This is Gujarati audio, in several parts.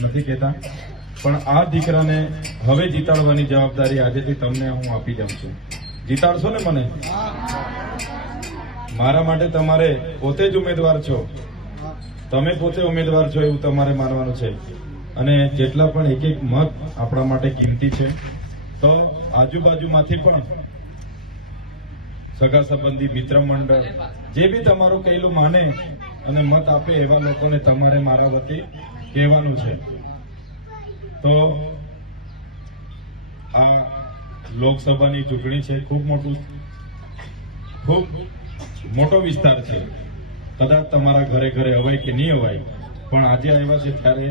નથી કહેતા. પણ આ દીકરાને હવે જીતાડવાની જવાબદારી આજેથી તમને હું આપી જાઉં છું. જીતાડશો ને મને? મારા માટે તમારે પોતે જ ઉમેદવાર છો. તમે પોતે ઉમેદવાર છો એવું તમારે માનવાનું છે. અને જેટલા પણ એક એક મત આપણા માટે કિંમતી છે, તો આજુબાજુમાંથી પણ સગા સંબંધી, મિત્ર મંડળ, જે બી તમારું કહેલું માને અને મત આપે એવા લોકોને તમારે મારા વતી કહેવાનું છે. તો આ લોકસભાની ચૂંટણી છે, ખૂબ મોટું, ખૂબ મોટો વિસ્તાર છે. કદાચ તમારા ઘરે ઘરે અવાય કે નહીં અવાય, પણ આજે આવ્યા છે ત્યારે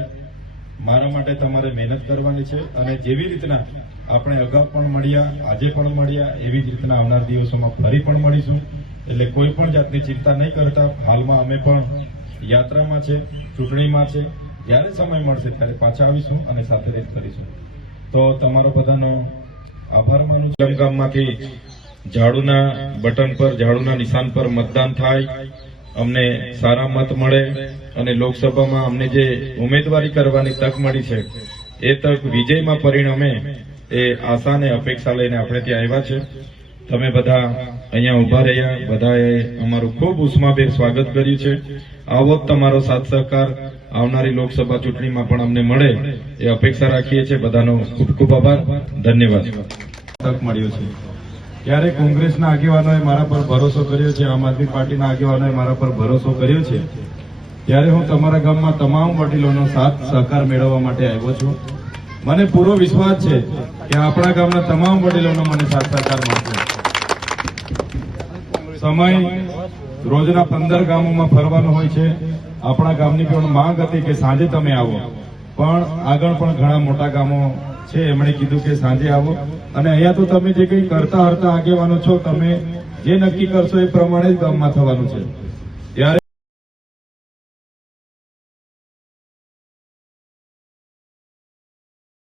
મારા માટે તમારે મહેનત કરવાની છે અને જેવી રીતના આપણે અગાઉ પણ મળ્યા, આજે પણ મળ્યા, એવી જ રીતના આવનાર દિવસોમાં ફરી પણ મળીશું. એટલે કોઈ પણ જાતની ચિંતા નહીં કરતા. હાલમાં અમે પણ યાત્રામાં છે, ચૂંટણીમાં છે. જ્યારે સમય મળશે ત્યારે પાછા આવીશું અને સાથે રેસ કરીશું. તો તમારો બધાનો આભાર માનું ગામમાંથી ઝાડુના બટન પર, ઝાડુના નિશાન પર મતદાન થાય, અમને સારા મત મળે અને લોકસભામાં અમને જે ઉમેદવારી કરવાની તક મળી છે, એ તક વિજયમાં પરિણમે એ આશા અને અપેક્ષા લઈને આપણે ત્યાં આવ્યા છે. તમે બધા અહીંયા ઊભા રહ્યા, બધાએ અમારું ખૂબ ઉષ્માભેર સ્વાગત કર્યું છે. આવો જ તમારો સાથ સહકાર આવનારી લોકસભા ચૂંટણીમાં પણ અમને મળે એ અપેક્ષા રાખીએ છીએ. બધાનો ખૂબ ખૂબ આભાર. ધન્યવાદ. તક મળ્યો છે. ત્યારે કોંગ્રેસના આગેવાનોએ મારા પર ભરોસો કર્યો છે, આમ આદમી પાર્ટીના આગેવાનોએ મારા પર ભરોસો કર્યો છે. ત્યારે હું તમારા ગામમાં તમામ વડીલોનો સાથ સહકાર મેળવવા માટે આવ્યો છું. મને પૂરો વિશ્વાસ છે કે આપણા ગામના તમામ વડીલોનો મને સાથ મળશે. સમય રોજના પંદર ગામોમાં ફરવાનો હોય છે. આપણા ગામની પણ માંગ હતી કે સાંજે તમે આવો. પણ આગળ પણ ઘણા મોટા ગામો છે, એમણે કીધું કે સાંજે આવો. અને અહીંયા તો તમે જે કંઈ કરતા હરતા આગેવાનો છો, તમે જે નક્કી કરશો એ પ્રમાણે જ ગામમાં થવાનું છે.